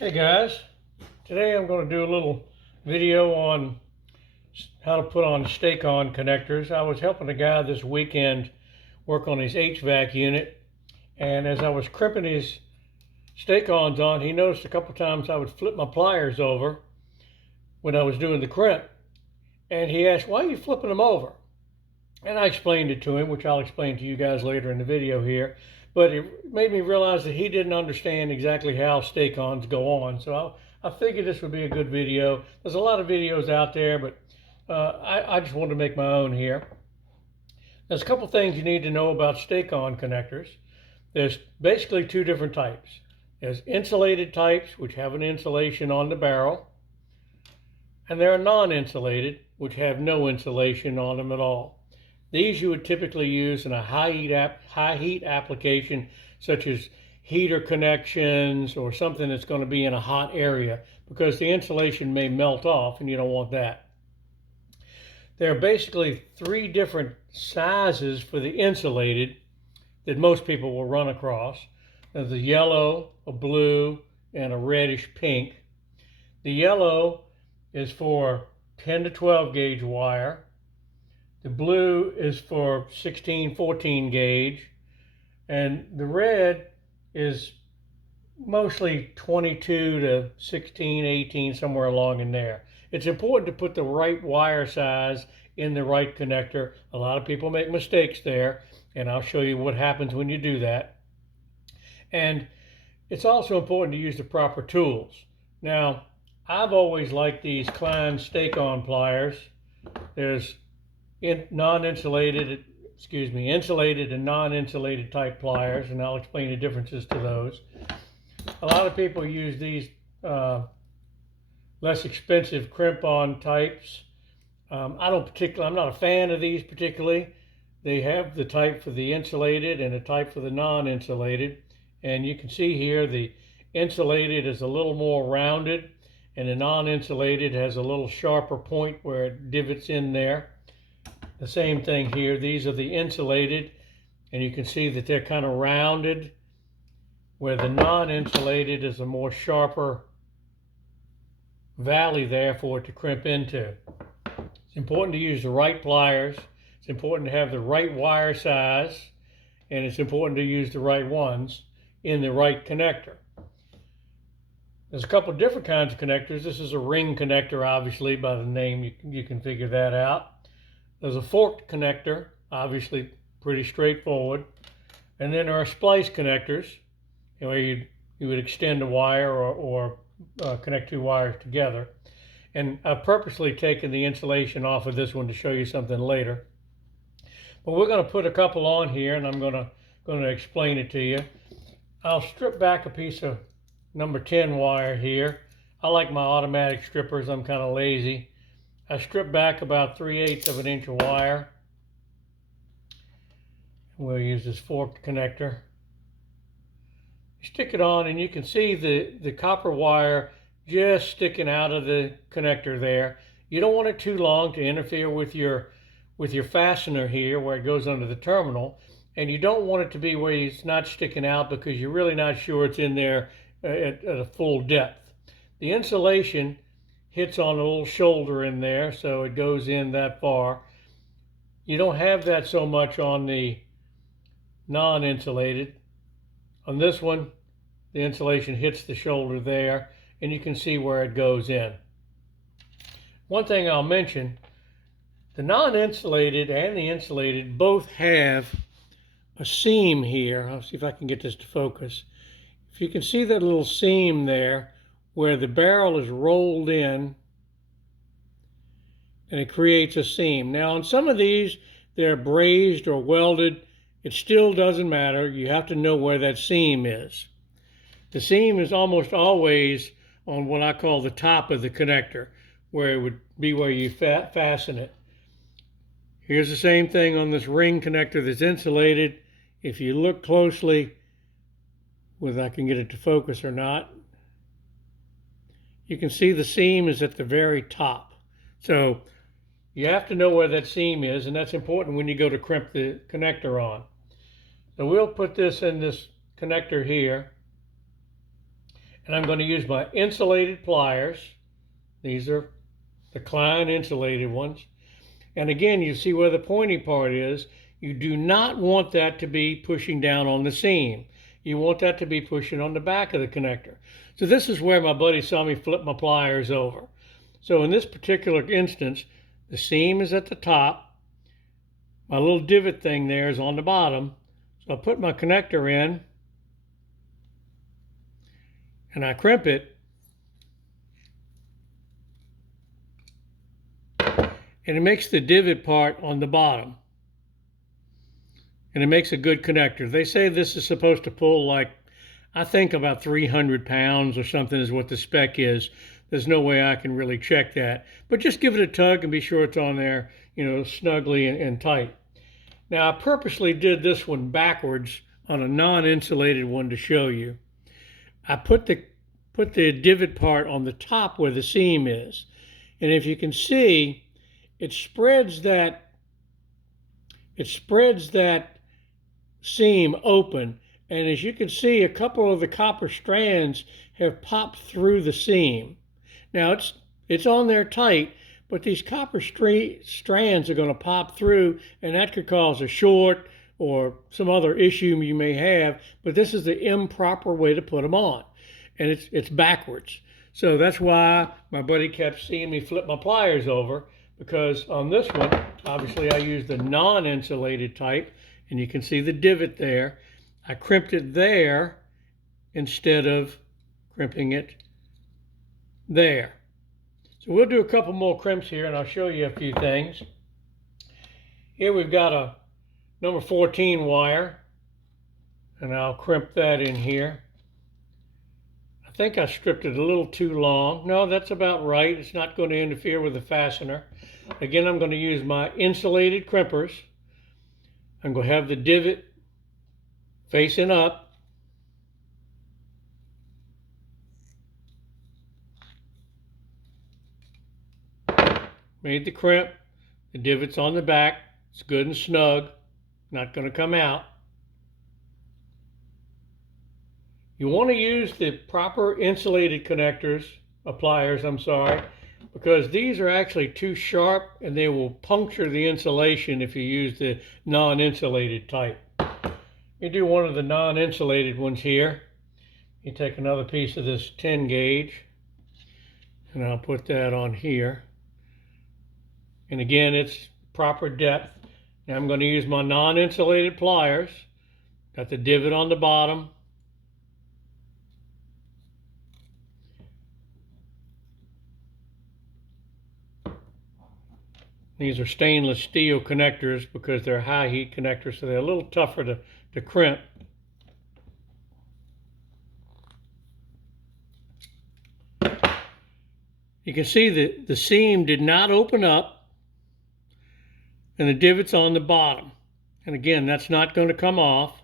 Hey guys, today I'm going to do a little video on how to put on STA KON connectors. I was helping a guy this weekend work on his HVAC unit, and as I was crimping his STA KONs on, he noticed a couple times I would flip my pliers over when I was doing the crimp, and he asked, "Why are you flipping them over?" And I explained it to him, which I'll explain to you guys later in the video here. But it made me realize that he didn't understand exactly how STA KONs go on. So I figured this would be a good video. There's a lot of videos out there, but I just wanted to make my own here. There's a couple things you need to know about STA KON connectors. There's basically two different types. There's insulated types, which have an insulation on the barrel, and there are non-insulated, which have no insulation on them at all. These you would typically use in a high heat application, such as heater connections or something that's going to be in a hot area, because the insulation may melt off and you don't want that. There are basically three different sizes for the insulated that most people will run across. There's a yellow, a blue, and a reddish pink. The yellow is for 10 to 12 gauge wire. The blue is for 16, 14 gauge, and the red is mostly 22 to 16, 18, somewhere along in there. It's important to put the right wire size in the right connector. A lot of people make mistakes there, and I'll show you what happens when you do that. And it's also important to use the proper tools. Now, I've always liked these Klein STA KON pliers. There's insulated and non-insulated type pliers, and I'll explain the differences to those. A lot of people use these less expensive crimp-on types. I'm not a fan of these particularly. They have the type for the insulated and a type for the non-insulated, and you can see here the insulated is a little more rounded, and the non-insulated has a little sharper point where it divots in there. The same thing here. These are the insulated, and you can see that they're kind of rounded, where the non-insulated is a more sharper valley there for it to crimp into. It's important to use the right pliers. It's important to have the right wire size, and it's important to use the right ones in the right connector. There's a couple of different kinds of connectors. This is a ring connector, obviously, by the name you can figure that out. There's a forked connector, obviously pretty straightforward. And then there are splice connectors, where you would extend a wire or connect two wires together. And I've purposely taken the insulation off of this one to show you something later. But we're going to put a couple on here, and I'm going to explain it to you. I'll strip back a piece of number 10 wire here. I like my automatic strippers. I'm kind of lazy. I strip back about 3/8 of an inch of wire. We'll use this forked connector. Stick it on, and you can see the copper wire just sticking out of the connector there. You don't want it too long to interfere with your fastener here where it goes under the terminal, and you don't want it to be where it's not sticking out because you're really not sure it's in there at a full depth. The insulation hits on a little shoulder in there, so it goes in that far. You don't have that so much on the non-insulated. On this one, the insulation hits the shoulder there, and you can see where it goes in. One thing I'll mention, the non-insulated and the insulated both have a seam here. I'll see if I can get this to focus. If you can see that little seam there, where the barrel is rolled in and it creates a seam. Now on some of these, they're brazed or welded. It still doesn't matter. You have to know where that seam is. The seam is almost always on what I call the top of the connector, where it would be where you fasten it. Here's the same thing on this ring connector that's insulated. If you look closely, whether I can get it to focus or not, you can see the seam is at the very top. So you have to know where that seam is, and that's important when you go to crimp the connector on. So we'll put this in this connector here, And I'm going to use my insulated pliers. These are the Klein insulated ones. And again, you see where the pointy part is. You do not want that to be pushing down on the seam. You want that to be pushing on the back of the connector. So this is where my buddy saw me flip my pliers over. So in this particular instance, the seam is at the top. My little divot thing there is on the bottom. So I put my connector in and I crimp it. And it makes the divot part on the bottom. And it makes a good connector. They say this is supposed to pull like, I think about 300 pounds or something is what the spec is. There's no way I can really check that. But just give it a tug and be sure it's on there, you know, snugly and tight. Now I purposely did this one backwards on a non-insulated one to show you. I put the divot part on the top where the seam is. And if you can see, it spreads that seam open, and as you can see, a couple of the copper strands have popped through the seam. Now it's on there tight, but these copper strands are going to pop through, and that could cause a short or some other issue you may have, but this is the improper way to put them on, and it's backwards. So that's why my buddy kept seeing me flip my pliers over, because on this one, obviously I used the non-insulated type, and you can see the divot there. I crimped it there instead of crimping it there. So we'll do a couple more crimps here, and I'll show you a few things. Here we've got a number 14 wire, and I'll crimp that in here. I think I stripped it a little too long. No, that's about right. It's not going to interfere with the fastener. Again, I'm going to use my insulated crimpers. I'm going to have the divot facing up. Made the crimp. The divot's on the back. It's good and snug. Not going to come out. You want to use the proper insulated connectors, pliers, I'm sorry, because these are actually too sharp and they will puncture the insulation if you use the non-insulated type. You do one of the non-insulated ones here. You take another piece of this 10 gauge, and I'll put that on here. And again, it's proper depth. Now I'm going to use my non-insulated pliers. Got the divot on the bottom. These are stainless steel connectors because they're high heat connectors, so they're a little tougher to crimp. You can see that the seam did not open up, and the divot's on the bottom. And again, that's not going to come off.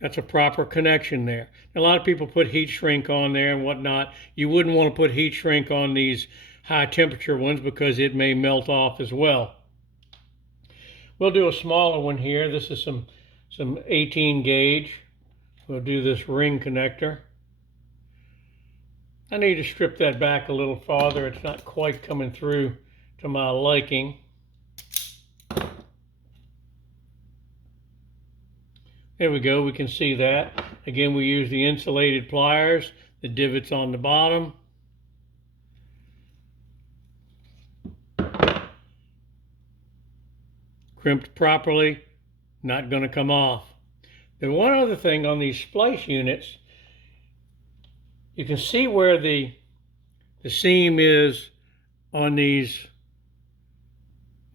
That's a proper connection there. A lot of people put heat shrink on there and whatnot. You wouldn't want to put heat shrink on these high temperature ones because it may melt off as well. We'll do a smaller one here. This is some 18 gauge. We'll do this ring connector. I need to strip that back a little farther. It's not quite coming through to my liking. There we go, we can see that. Again, we use the insulated pliers. The divot's on the bottom. Crimped properly, not going to come off. Then one other thing on these splice units, you can see where the seam is on these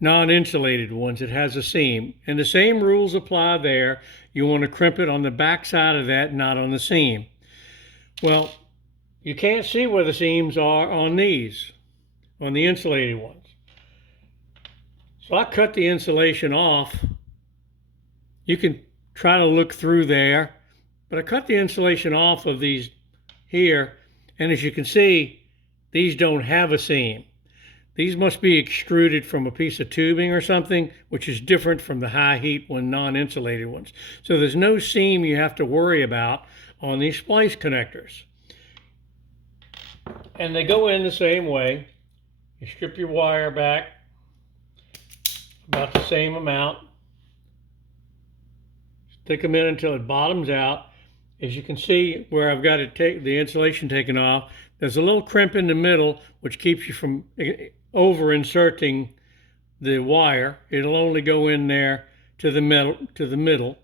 non-insulated ones. It has a seam, and the same rules apply there. You want to crimp it on the back side of that, not on the seam. Well, you can't see where the seams are on these, on the insulated ones. So I cut the insulation off. You can try to look through there, but I cut the insulation off of these here, and as you can see, these don't have a seam. These must be extruded from a piece of tubing or something, which is different from the high heat one, non-insulated ones. So there's no seam you have to worry about on these splice connectors. and they go in the same way. You strip your wire back about the same amount. Stick them in until it bottoms out. As you can see where I've got the insulation taken off, there's a little crimp in the middle which keeps you from over inserting the wire. It'll only go in there to the middle.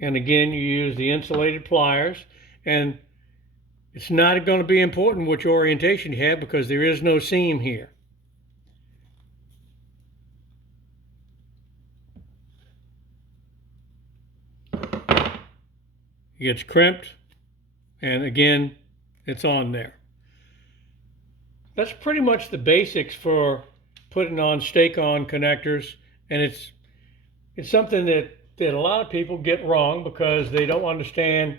And again, you use the insulated pliers, and it's not going to be important which orientation you have because there is no seam here. It gets crimped, and again, it's on there. That's pretty much the basics for putting on STA KON connectors, and it's something that a lot of people get wrong because they don't understand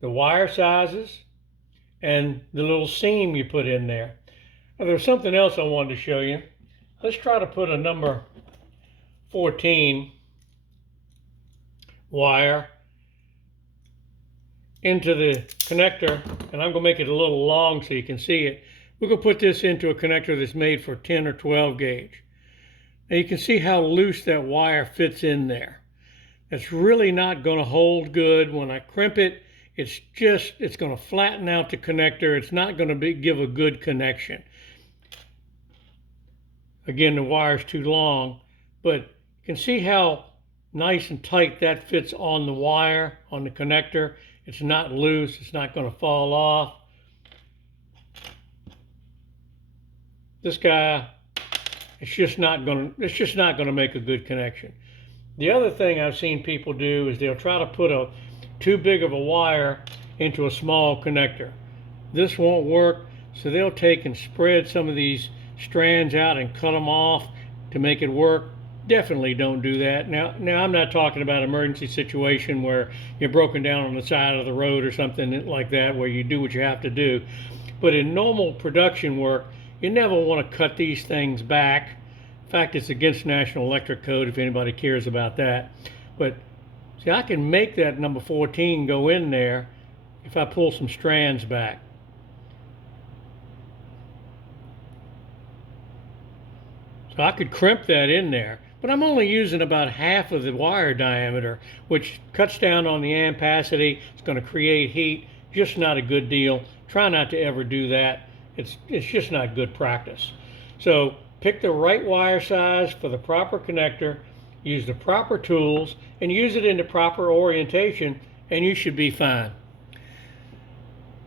the wire sizes and the little seam you put in there. Now, there's something else I wanted to show you. Let's try to put a number 14 wire into the connector, and I'm going to make it a little long so you can see it. We're going to put this into a connector that's made for 10 or 12 gauge. Now you can see how loose that wire fits in there. It's really not going to hold good. When I crimp it, it's going to flatten out the connector. It's not going to give a good connection. Again, the wire's too long, but you can see how nice and tight that fits on the wire, on the connector. It's not loose, it's not going to fall off. This guy, it's just not going to make a good connection. The other thing I've seen people do is they'll try to put too big of a wire into a small connector. This won't work, so they'll take and spread some of these strands out and cut them off to make it work. Definitely don't do that. Now I'm not talking about an emergency situation where you're broken down on the side of the road or something like that where you do what you have to do. But in normal production work, you never want to cut these things back. In fact, it's against National Electric Code if anybody cares about that. But see, I can make that number 14 go in there if I pull some strands back. So I could crimp that in there, but I'm only using about half of the wire diameter, which cuts down on the ampacity. It's going to create heat. Just not a good deal. Try not to ever do that. It's just not good practice. So pick the right wire size for the proper connector, use the proper tools, and use it in the proper orientation, and you should be fine.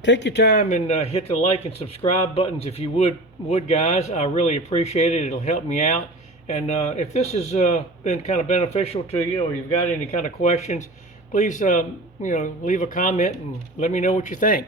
Take your time and hit the like and subscribe buttons if you would guys. I really appreciate it. It'll help me out. And if this has been kind of beneficial to you, or you've got any kind of questions, please leave a comment and let me know what you think.